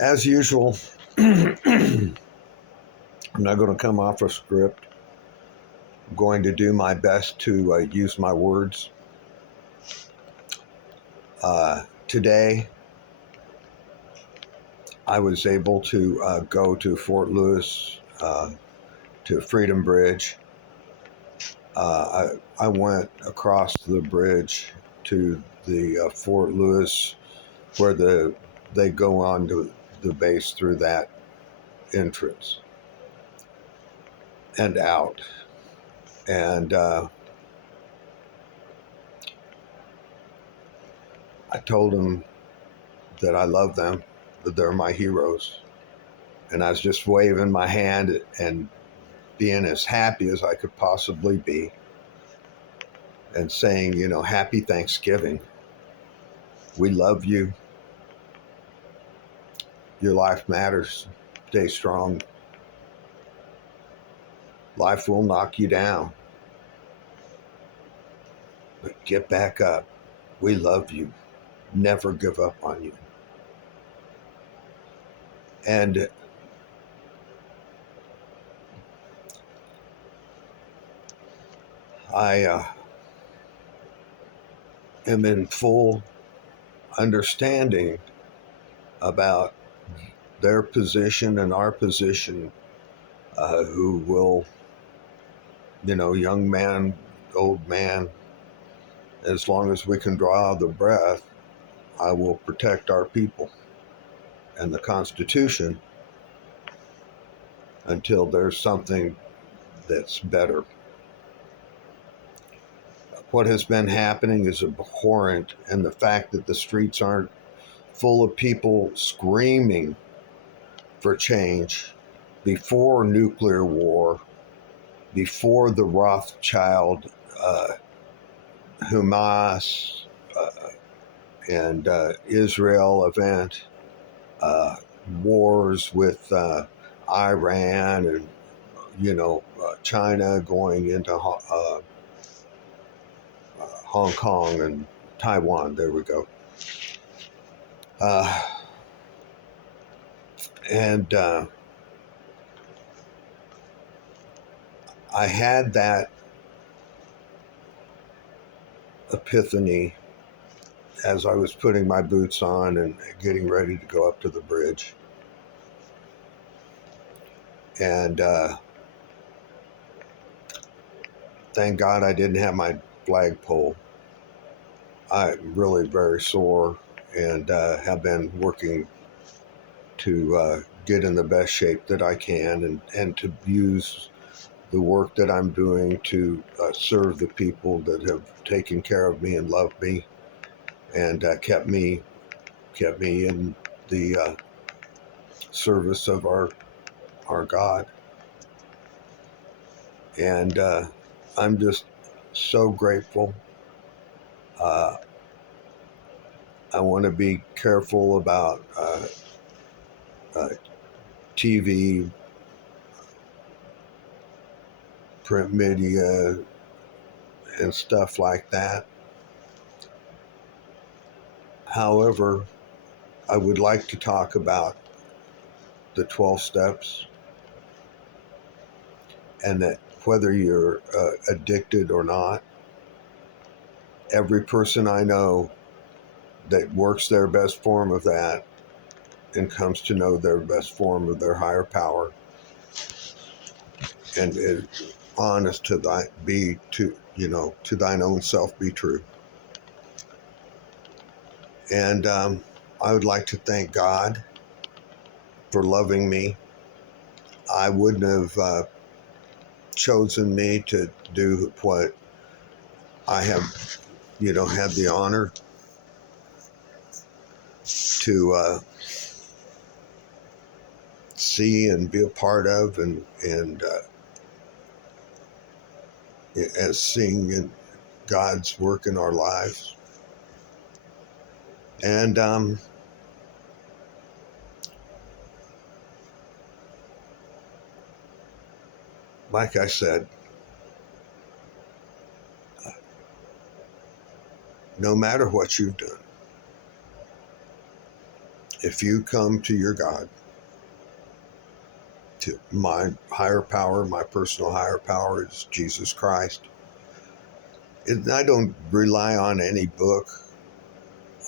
As usual, I'm not going to come off a script. I'm going to do my best to use my words. Today, I was able to go to Fort Lewis, to Freedom Bridge. I went across the bridge to the Fort Lewis, where they go on to the base through that entrance and out. And I told them that I love them, that they're my heroes. And I was just waving my hand and being as happy as I could possibly be and saying, happy Thanksgiving. We love you. Your life matters. Stay strong. Life will knock you down, but get back up. We love you. Never give up on you. And I am in full understanding about their position and our position, who will, young man, old man, as long as we can draw the breath, I will protect our people and the Constitution until there's something that's better. What has been happening is abhorrent, and the fact that the streets aren't full of people screaming for change before nuclear war, before the Rothschild, Hamas, and Israel event, wars with Iran and China going into Hong Kong and Taiwan. There we go. And I had that epiphany as I was putting my boots on and getting ready to go up to the bridge. And thank God I didn't have my flagpole. I'm really very sore and have been working to get in the best shape that I can and to use the work that I'm doing to serve the people that have taken care of me and loved me and kept me in the service of our God. And I'm just so grateful. I want to be careful about TV, print media, and stuff like that. However, I would like to talk about the 12 steps, and that whether you're addicted or not, every person I know that works their best form of that and comes to know their best form of their higher power and is honest to to thine own self be true. And I would like to thank God for loving me. I wouldn't have chosen me to do what I have, had the honor to see and be a part of, and as seeing God's work in our lives. And like I said, no matter what you've done, If you come to your God, to my higher power, my personal higher power is Jesus Christ. I don't rely on any book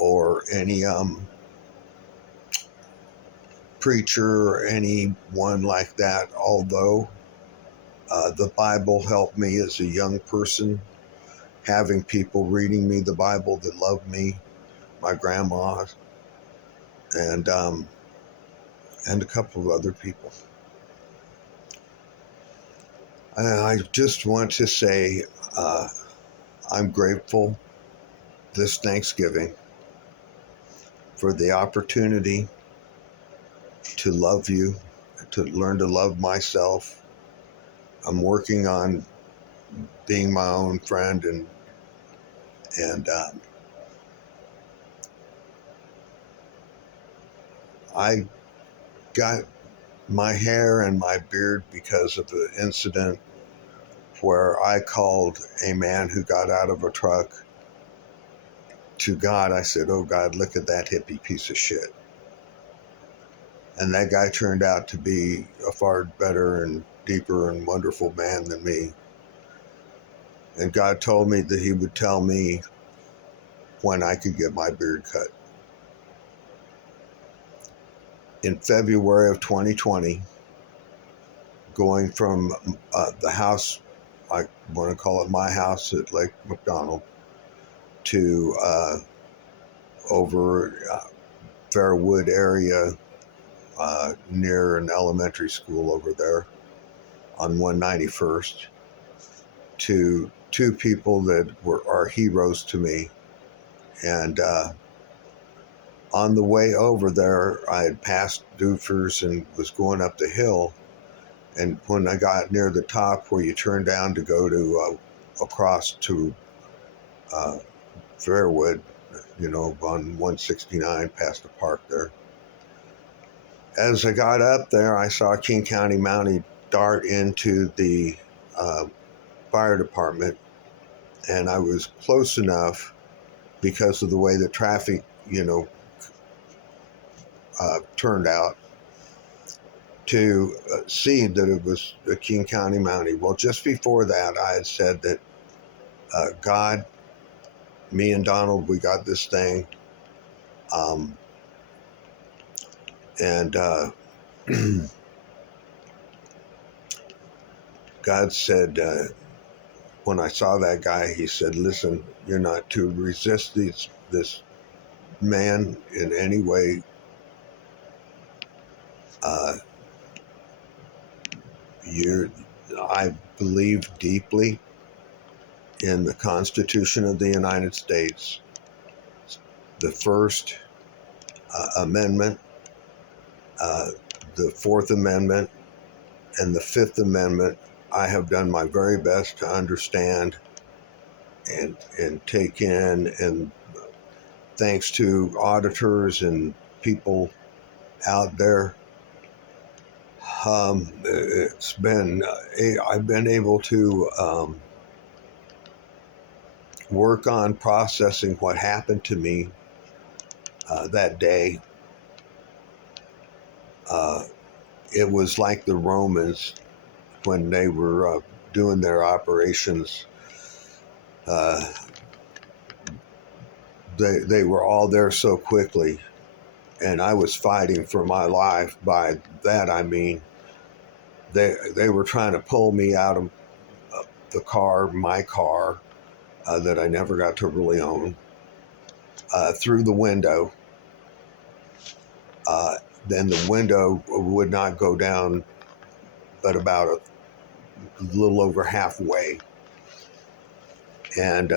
or any preacher or anyone like that, although the Bible helped me as a young person, having people reading me the Bible that loved me, my grandma, and a couple of other people. I just want to say I'm grateful this Thanksgiving for the opportunity to love you, to learn to love myself. I'm working on being my own friend, and I got my hair and my beard because of an incident where I called a man who got out of a truck to God. I said, "Oh God, look at that hippie piece of shit." And that guy turned out to be a far better and deeper and wonderful man than me. And God told me that he would tell me when I could get my beard cut. In February of 2020, going from the house, I want to call it my house at Lake McDonald, to over Fairwood area near an elementary school over there on 191st, to two people that are heroes to me. And on the way over there, I had passed Doofers and was going up the hill. And when I got near the top where you turn down to go to across to Fairwood, on 169 past the park there. As I got up there, I saw a King County Mountie dart into the fire department, and I was close enough because of the way the traffic, turned out to see that it was a King County Mountie. Well, just before that, I had said that God, me and Donald, we got this thing. And God said, when I saw that guy, he said, "Listen, you're not to resist this man in any way. Uh, I believe deeply in the Constitution of the United States, the First Amendment, the Fourth Amendment, and the Fifth Amendment. I have done my very best to understand and take in, and thanks to auditors and people out there, it's been I've been able to work on processing what happened to me that day. It was like the Romans when they were doing their operations. They were all there so quickly, and I was fighting for my life. By that I mean they were trying to pull me out of the car, my car, that I never got to really own, through the window. Then the window would not go down but about a little over halfway. And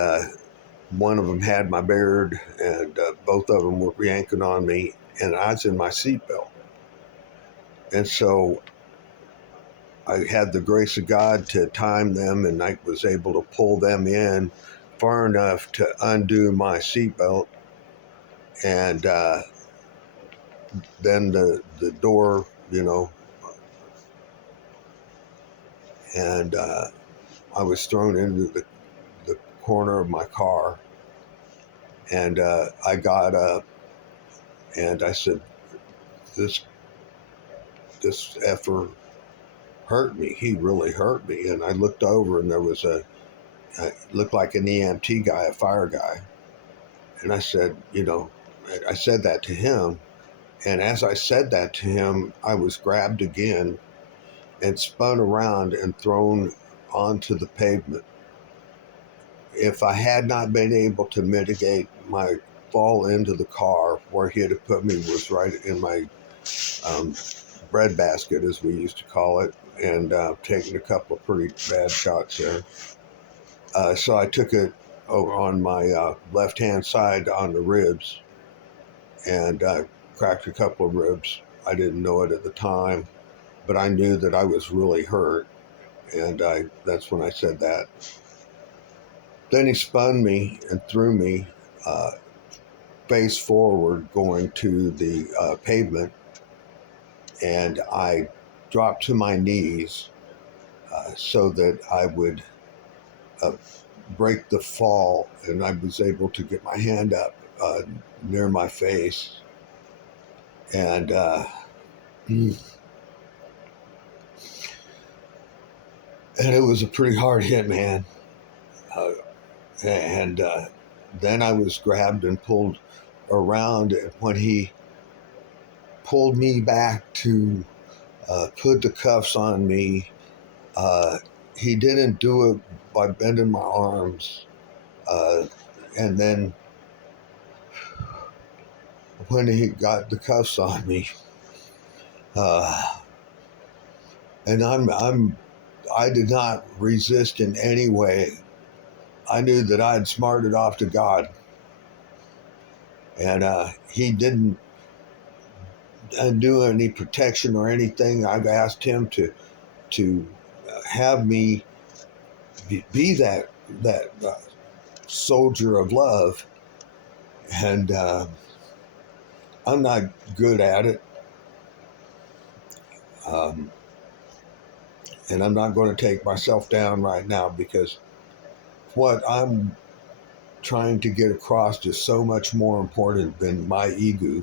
one of them had my beard, and both of them were yanking on me, and I was in my seatbelt. And so I had the grace of God to time them, and I was able to pull them in far enough to undo my seatbelt. And then the door, and I was thrown into the corner of my car. And I got up and I said, this effer hurt me. He really hurt me. And I looked over, and there was looked like an EMT guy, a fire guy. And I said, I said that to him. And as I said that to him, I was grabbed again and spun around and thrown onto the pavement. If I had not been able to mitigate my fall into the car, where he had put me was right in my bread basket, as we used to call it, and taken a couple of pretty bad shots there. So I took it over on my left-hand side on the ribs, and cracked a couple of ribs. I didn't know it at the time, but I knew that I was really hurt, and that's when I said that. Then he spun me and threw me face forward, going to the pavement, and I dropped to my knees so that I would break the fall, and I was able to get my hand up near my face, and it was a pretty hard hit, man. And then I was grabbed and pulled around. When he pulled me back to put the cuffs on me, he didn't do it by bending my arms. And then when he got the cuffs on me, and I did not resist in any way. I knew that I'd smarted off to God, and he didn't do any protection or anything. I've asked him to have me be that soldier of love, and I'm not good at it, and I'm not going to take myself down right now, because what I'm trying to get across is so much more important than my ego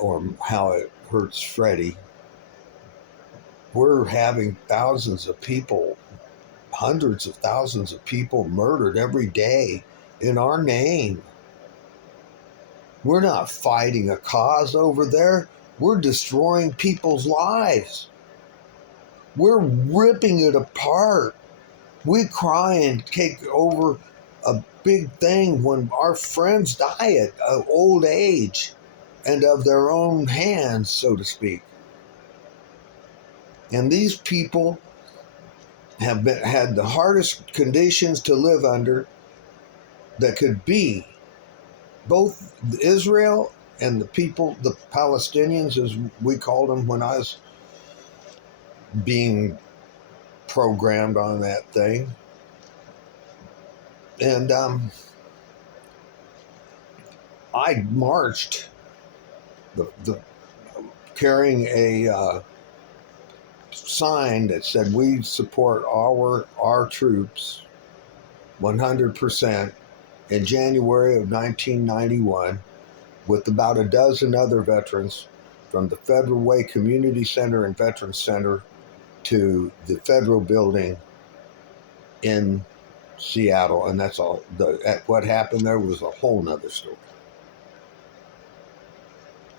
or how it hurts Freddie. We're having thousands of people, hundreds of thousands of people murdered every day in our name. We're not fighting a cause over there. We're destroying people's lives. We're ripping it apart. We cry and take over a big thing when our friends die at old age and of their own hands, so to speak. And these people have had the hardest conditions to live under that could be. Both Israel and the people, the Palestinians, as we called them when I was being programmed on that thing. And I marched carrying a sign that said, "We support our troops 100%," in January of 1991, with about a dozen other veterans, from the Federal Way Community Center and Veterans Center to the Federal Building in Seattle. And that's all. What happened there was a whole nother story.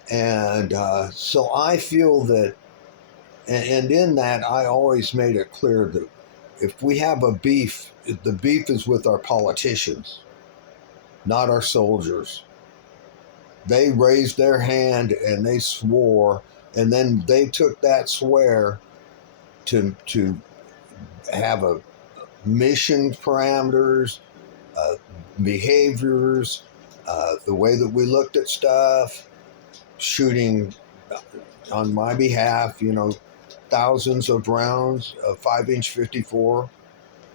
And so I feel that, and in that, I always made it clear that if we have a beef, the beef is with our politicians, not our soldiers. They raised their hand and they swore, and then they took that swear to have a mission parameters, behaviors, the way that we looked at stuff, shooting on my behalf, thousands of rounds of 5-inch 54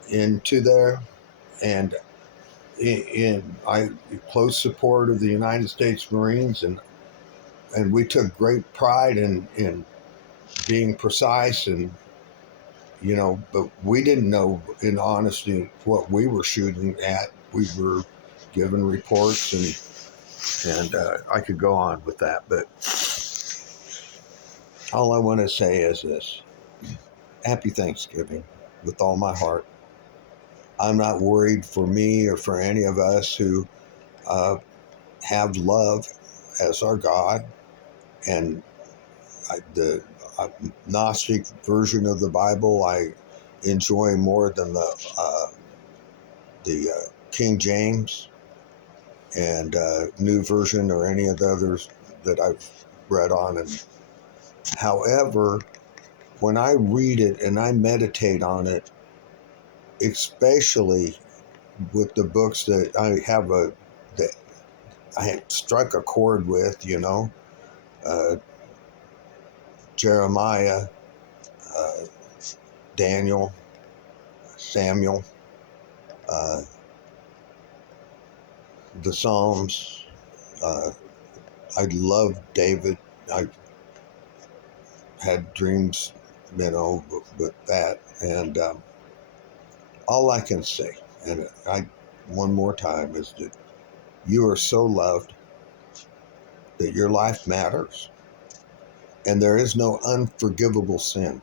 into there, and I close support of the United States Marines, and we took great pride in being precise, and but we didn't know, in honesty, what we were shooting at. We were given reports, and And I could go on with that, but all I want to say is this: Happy Thanksgiving with all my heart. I'm not worried for me or for any of us who uh, have love as our God. And the Gnostic version of the Bible I enjoy more than the King James and New Version or any of the others that I've read on. And however, when I read it and I meditate on it, especially with the books that that I had struck a chord with, uh, Jeremiah, uh, Daniel, Samuel, uh, the Psalms. Uh, I love David. I had dreams, with that. And all I can say, and one more time, is that you are so loved, that your life matters, and there is no unforgivable sin.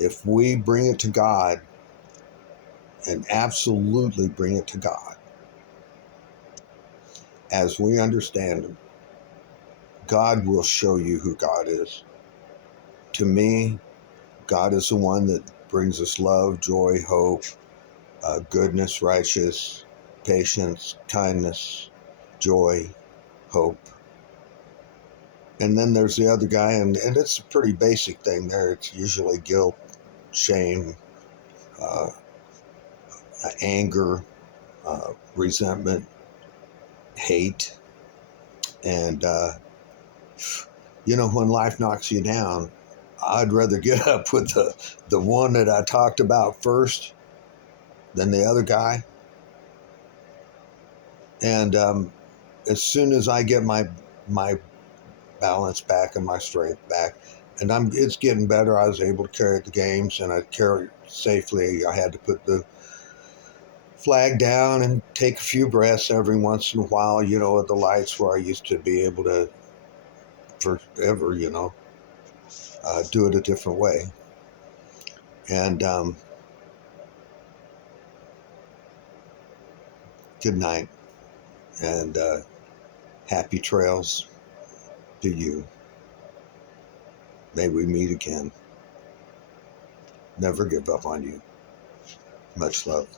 If we bring it to God, and absolutely bring it to God, as we understand Him, God will show you who God is. To me, God is the one that brings us love, joy, hope, goodness, righteousness, patience, kindness, joy, hope. And then there's the other guy, and it's a pretty basic thing there. It's usually guilt, shame, uh, anger, resentment, hate. And, when life knocks you down, I'd rather get up with the one that I talked about first than the other guy. And as soon as I get my balance back and my strength back, and it's getting better. I was able to carry the games, and I carried safely. I had to put the flag down and take a few breaths every once in a while, at the lights where I used to be able to forever, do it a different way. And good night, and happy trails to you. May we meet again. Never give up on you. Much love.